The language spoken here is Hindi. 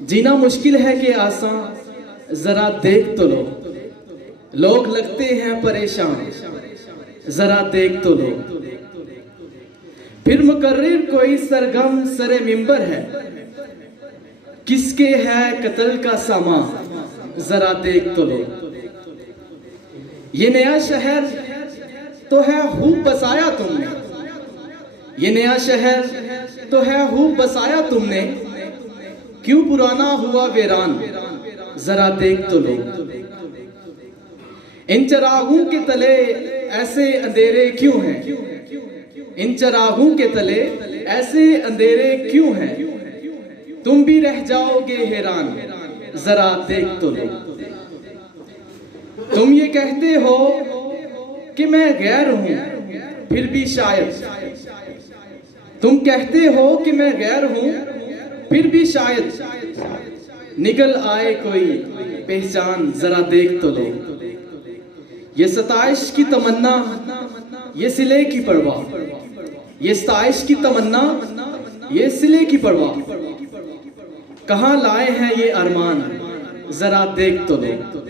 जीना मुश्किल है कि आसान, जरा देख तो लो। लोग लगते हैं परेशान, जरा देख तो लो। फिर मुकर्रिर कोई सरगम सरे मिंबर है, किसके है कत्ल का सामा, जरा देख तो लो। ये नया शहर तो है खूब बसाया तुमने, ये नया शहर तो है खूब बसाया तुमने, क्यों पुराना हुआ वीरान, जरा देख तो लो। इन चरागों के तले ऐसे अंधेरे क्यों हैं, इन चरागों के तले ऐसे अंधेरे क्यों हैं, तुम भी रह जाओगे हैरान, जरा देख तो लो। तुम ये कहते हो कि मैं गैर हूं, फिर भी शायद, तुम कहते हो कि मैं गैर हूं, फिर भी शायद निकल आए कोई पहचान, जरा देख तो लो। ये सताइश की तमन्ना, ये सिले की परवाह, ये सताइश की तमन्ना, ये सिले की परवाह, कहां लाए हैं ये अरमान, जरा देख तो लो।